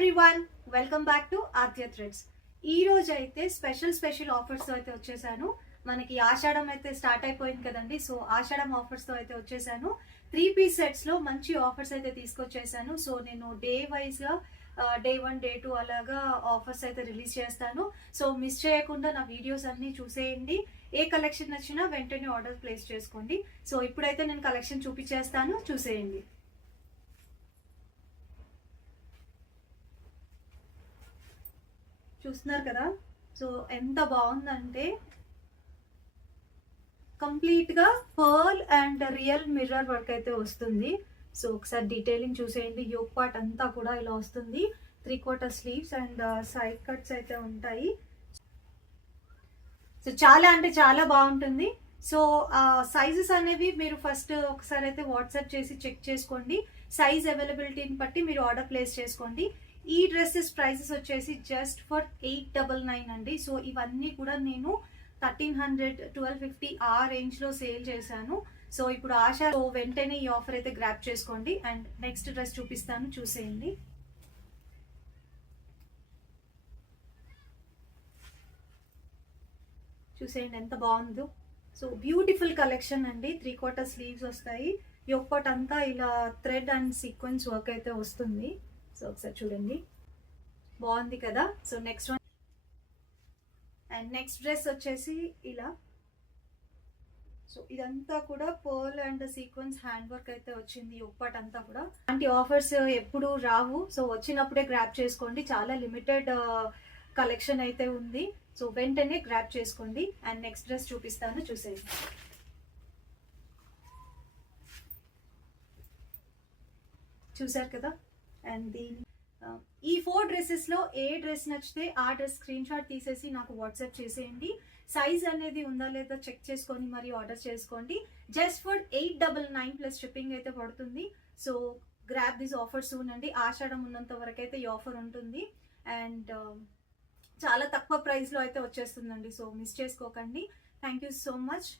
Everyone, welcome back to Aadya threads. ఈ రోజు అయితే స్పెషల్ ఆఫర్స్తో అయితే వచ్చేసాను. మనకి ఆషాఢం అయితే స్టార్ట్ అయిపోయింది కదండి. సో ఆషాఢం ఆఫర్స్తో అయితే వచ్చేసాను. 3 పీస్ సెట్స్లో మంచి ఆఫర్స్ అయితే తీసుకొచ్చేసాను. సో నేను డే వైజ్గా డే 1 డే 2 అలాగా ఆఫర్స్ అయితే రిలీజ్ చేస్తాను. సో మిస్ చేయకుండా నా వీడియోస్ అన్నీ చూసేయండి. ఏ కలెక్షన్ నచ్చినా వెంటనే ఆర్డర్ ప్లేస్ చేసుకోండి. సో ఇప్పుడైతే నేను కలెక్షన్ చూపించేస్తాను, చూసేయండి. చూస్తున్నారు కదా. సో ఎంత బాగుందంటే కంప్లీట్గా pearl and real mirror work అయితే వస్తుంది. సో ఒకసారి డీటెయిలింగ్ చూసేయండి. యోక్ పార్ట్ అంతా కూడా ఇలా వస్తుంది. 3/4 స్లీవ్స్ అండ్ సైడ్ కట్స్ అయితే ఉంటాయి. సో చాలా అంటే చాలా బాగుంటుంది. సో సైజెస్ అనేవి మీరు ఫస్ట్ ఒకసారి అయితే వాట్సాప్ చేసి చెక్ చేసుకోండి. సైజ్ అవైలబిలిటీని బట్టి మీరు ఆర్డర్ ప్లేస్ చేసుకోండి. ఈ డ్రెస్సెస్ ప్రైసెస్ వచ్చేసి జస్ట్ ఫర్ 899 అండి. సో ఇవన్నీ కూడా నేను 1300, 1250 ఆ రేంజ్లో సేల్ చేశాను. సో ఇప్పుడు ఆశతో వెంటనే ఈ ఆఫర్ అయితే గ్రాప్ చేసుకోండి. అండ్ నెక్స్ట్ డ్రెస్ చూపిస్తాను, చూసేయండి. చూసేయండి ఎంత బాగుందో. సో బ్యూటిఫుల్ కలెక్షన్ అండి. 3/4 స్లీవ్స్ వస్తాయి. యోక్ పార్ట్ అంతా ఇలా థ్రెడ్ అండ్ సీక్వెన్స్ వర్క్ అయితే వస్తుంది. సో ఒకసారి చూడండి, బాగుంది కదా. So next one and next dress వచ్చేసి ఇలా. సో ఇదంతా కూడా pearl and sequence hand work అయితే వచ్చింది. యోక్ పార్ట్ అంతా కూడా. అలాంటి ఆఫర్స్ ఎప్పుడు రావు. సో వచ్చినప్పుడే గ్రాప్ చేసుకోండి. చాలా లిమిటెడ్ కలెక్షన్ అయితే ఉంది. సో వెంటనే గ్రాప్ చేసుకోండి. అండ్ నెక్స్ట్ డ్రెస్ చూపిస్తాను, చూసేయండి. చూసారు కదా. అండ్ దీని ఈ 4 డ్రెస్సెస్లో ఏ డ్రెస్ నచ్చితే ఆ డ్రెస్ స్క్రీన్ షాట్ తీసేసి నాకు వాట్సాప్ చేసేయండి. సైజ్ అనేది ఉందా లేదా చెక్ చేసుకొని మరి ఆర్డర్ చేసుకోండి. జస్ట్ ఫర్ 899 ప్లస్ షిప్పింగ్ అయితే పడుతుంది. So grab this offer soon అండి. ఆషాఢం ఉన్నంత వరకు అయితే ఈ ఆఫర్ ఉంటుంది. అండ్ చాలా తక్కువ ప్రైస్లో అయితే వచ్చేస్తుందండి. సో మిస్ చేసుకోకండి. Thank you so much.